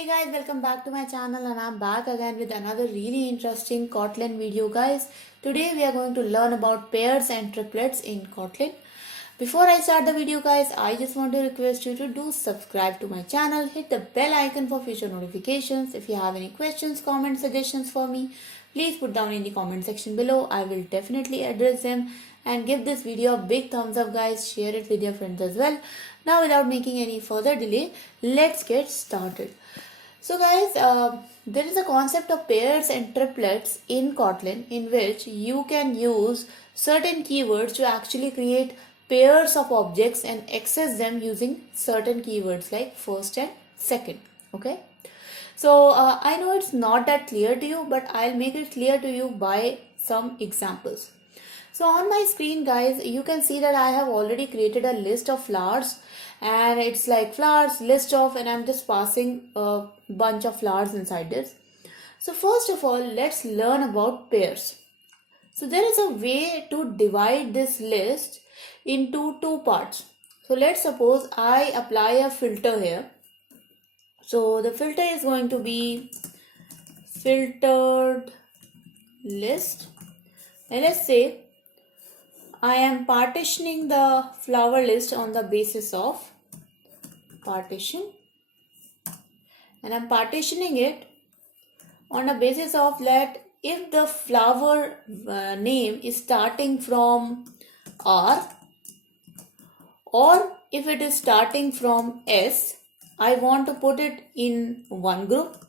Hey guys, welcome back to my channel and I'm back again with another really interesting Kotlin video guys. Today we are going to learn about pairs and triplets in Kotlin. Before I start the video guys, I just want to request you to do subscribe to my channel, hit the bell icon for future notifications. If you have any questions, comments, suggestions for me, please put down in the comment section below. I will definitely address them and give this video a big thumbs up guys. Share it with your friends as well. Now without making any further delay, let's get started. So guys, there is a concept of pairs and triplets in Kotlin in which you can use certain keywords to actually create pairs of objects and access them using certain keywords like first and second. Okay. So I know it's not that clear to you, but I'll make it clear to you by some examples. So on my screen guys, you can see that I have already created a list of flowers and it's like flowers list of, and I'm just passing a bunch of flowers inside this. So first of all, let's learn about pairs. So there is a way to divide this list into two parts. So let's suppose I apply a filter here. So the filter is going to be filtered list, and let's say I am partitioning the flower list on the basis of partition, and I'm partitioning it on the basis of that if the flower name is starting from R or if it is starting from S, I want to put it in one group,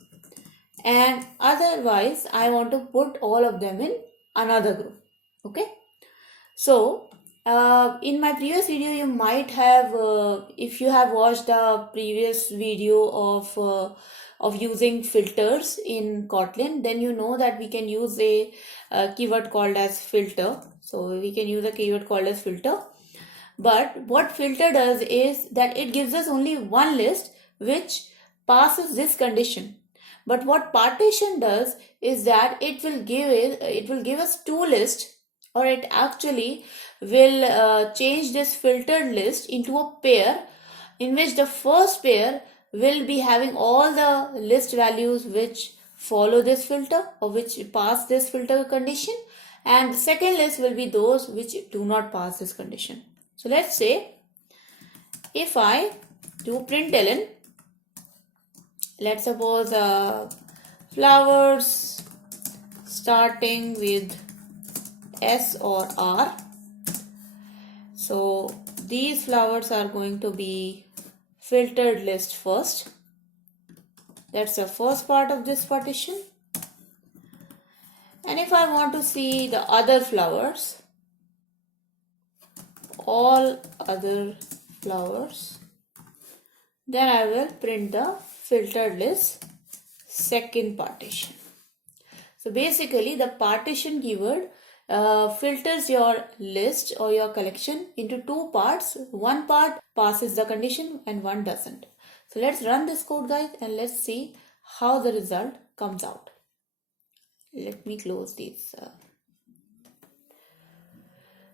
and otherwise I want to put all of them in another group. Okay. So in my previous video, you might have, if you have watched the previous video of using filters in Kotlin, then you know that we can use a keyword called as filter. So we can use a keyword called as filter. But what filter does is that it gives us only one list which passes this condition. But what partition does is that it will give us two lists, or it actually will change this filtered list into a pair in which the first pair will be having all the list values which follow this filter or which pass this filter condition, and the second list will be those which do not pass this condition. So let's say if I do println, let's suppose flowers starting with S or R. So these flowers are going to be filtered list first. That's the first part of this partition. And if I want to see the other flowers, all other flowers, then I will print the filtered list second partition. So basically the partition keyword filters your list or your collection into two parts. One part passes the condition and one doesn't. So let's run this code guys and let's see how the result comes out. Let me close these.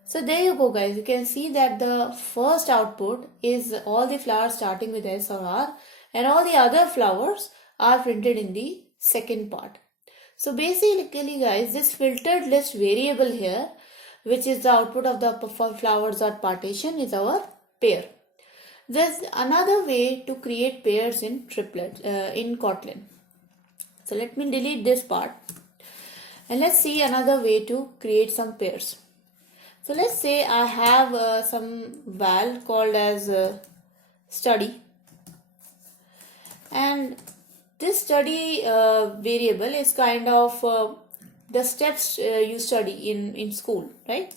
So there you go guys, you can see that the first output is all the flowers starting with S or R, and all the other flowers are printed in the second part. So basically guys, this filtered list variable here, which is the output of the flowers or partition, is our pair. There's another way to create pairs in triplets in Kotlin. So let me delete this part and let's see another way to create some pairs. So let's say I have some val called as study, and this study variable is kind of the steps you study in school, right?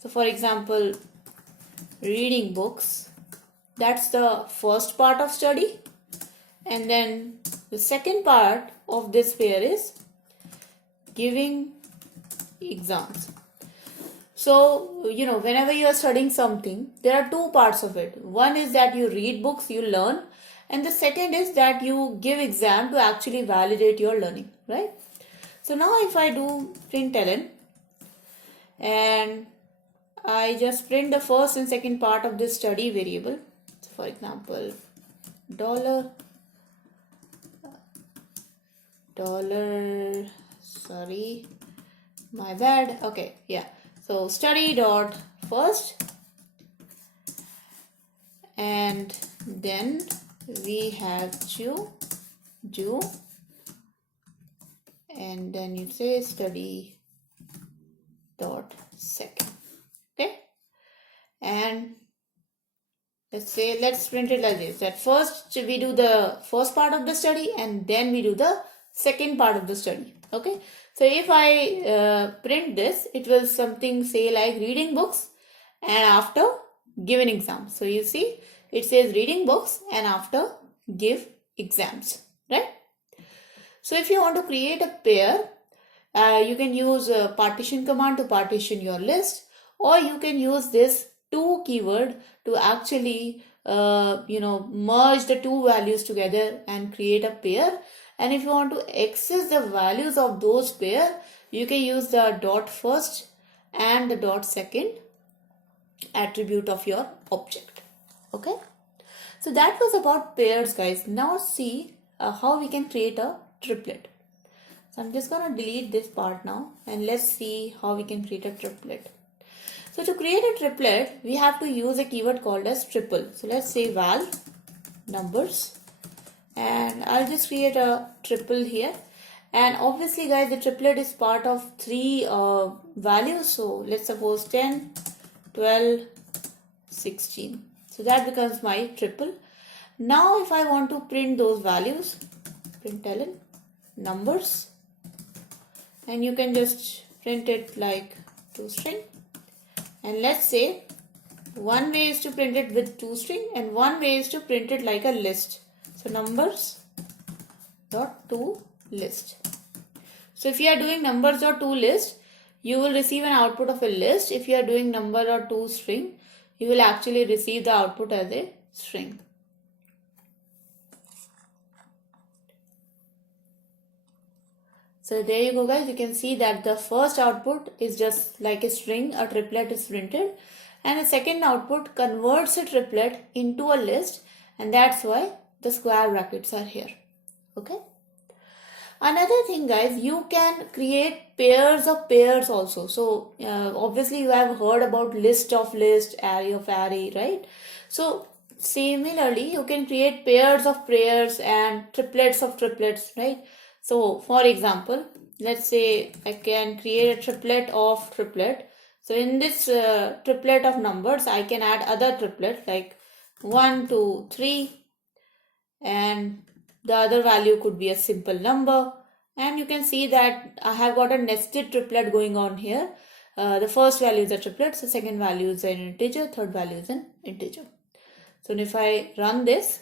So for example, reading books, that's the first part of study, and then the second part of this pair is giving exams. So, whenever you are studying something, there are two parts of it. One is that you read books, you learn, and the second is that you give exam to actually validate your learning, right? So now if I do println and I just print the first and second part of this study variable. So for example, dollar dollar, sorry, my bad. Okay, yeah. So study dot first, and then we have to do, and then you say study dot second. Okay, and let's print it like this, that first we do the first part of the study and then we do the second part of the study. Okay, so if I print this, it will something say like reading books and after give an exam. So you see it says reading books and after give exams, right? So if you want to create a pair, you can use a partition command to partition your list, or you can use this to keyword to actually merge the two values together and create a pair. And if you want to access the values of those pair, you can use the dot first and the dot second attribute of your object. Okay, so that was about pairs, guys. Now see how we can create a triplet. So I'm just going to delete this part now and let's see how we can create a triplet. So to create a triplet, we have to use a keyword called as triple. So let's say val numbers, and I'll just create a triple here. And obviously guys, the triplet is part of three values. So let's suppose 10, 12, 16. So that becomes my triple. Now if I want to print those values, println numbers, and you can just print it like toString. And let's say one way is to print it with toString and one way is to print it like a list. So numbers dot to list. So if you are doing numbers dot to list, you will receive an output of a list. If you are doing number dot to string, you will actually receive the output as a string. So there you go, guys. You can see that the first output is just like a string, a triplet is printed, and the second output converts a triplet into a list, and that's why the square brackets are here. Okay. Another thing, guys, you can create pairs of pairs also. So obviously you have heard about list of list, array of array, right? So similarly, you can create pairs of pairs and triplets of triplets, right? So for example, let's say I can create a triplet of triplet. So in this triplet of numbers, I can add other triplet like 1, 2, 3, and the other value could be a simple number. And you can see that I have got a nested triplet going on here. The first value is a triplet, so second value is an integer, third value is an integer. So if I run this,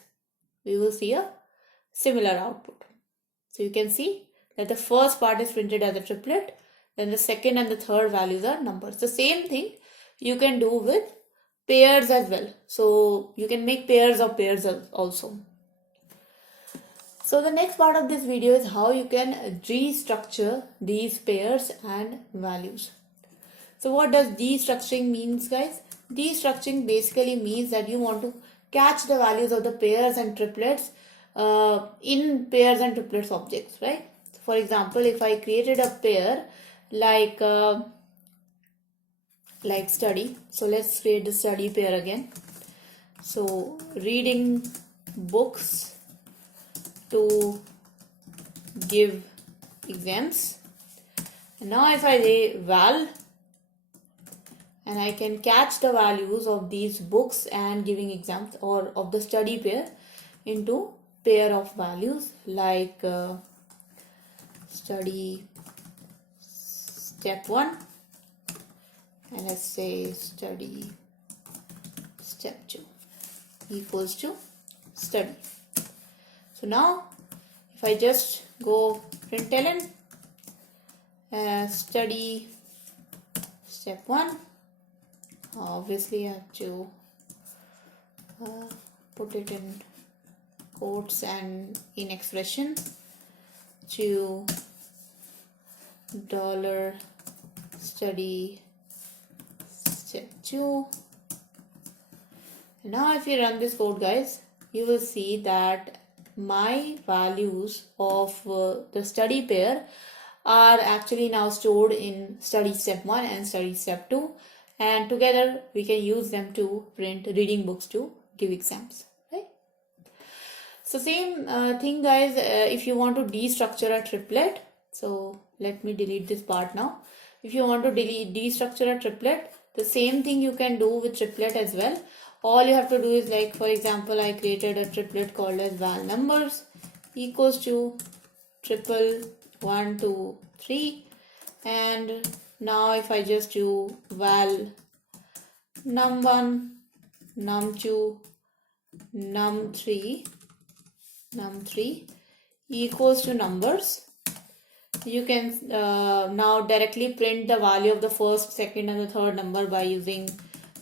we will see a similar output. So you can see that the first part is printed as a triplet, then the second and the third values are numbers. The same thing you can do with pairs as well. So you can make pairs of pairs also. So the next part of this video is how you can destructure these pairs and values. So what does destructuring means, guys? Destructuring basically means that you want to catch the values of the pairs and triplets in pairs and triplets objects, right? So for example, if I created a pair like study, so let's create the study pair again. So reading books to give exams. And now if I say val, and I can catch the values of these books and giving exams, or of the study pair, into pair of values like study step 1, and let's say study step 2 equals to study. So now if I just go println study step 1, obviously I have to put it in quotes and in expression to dollar study step 2. Now if you run this code, guys, you will see that my values of the study pair are actually now stored in study step 1 and study step 2, and together we can use them to print reading books to give exams, right? So same thing guys, if you want to destructure a triplet, so let me delete this part now. If you want to destructure a triplet, the same thing you can do with triplet as well. All you have to do is, like for example, I created a triplet called as val numbers equals to triple 1 2 3, and now if I just do val num1 num2 num3 equals to numbers, you can now directly print the value of the first, second and the third number by using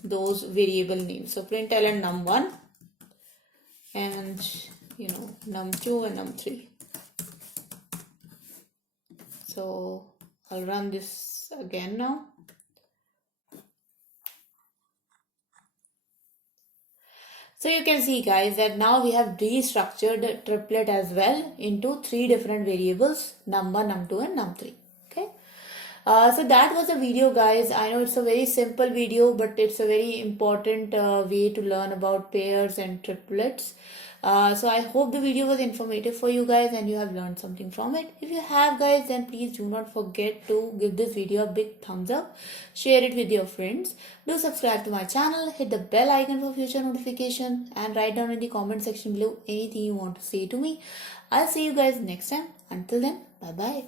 those variable names. So println num1 and num2 and num3. So I'll run this again now. So you can see guys that now we have destructured the triplet as well into 3 different variables, num1, num2 and num3. Okay. So that was a video guys. I know it's a very simple video, but it's a very important way to learn about pairs and triplets. So I hope the video was informative for you guys and you have learned something from it. If you have guys, then please do not forget to give this video a big thumbs up, share it with your friends, do subscribe to my channel, hit the bell icon for future notification, and write down in the comment section below anything you want to say to me. I'll see you guys next time. Until then, bye bye.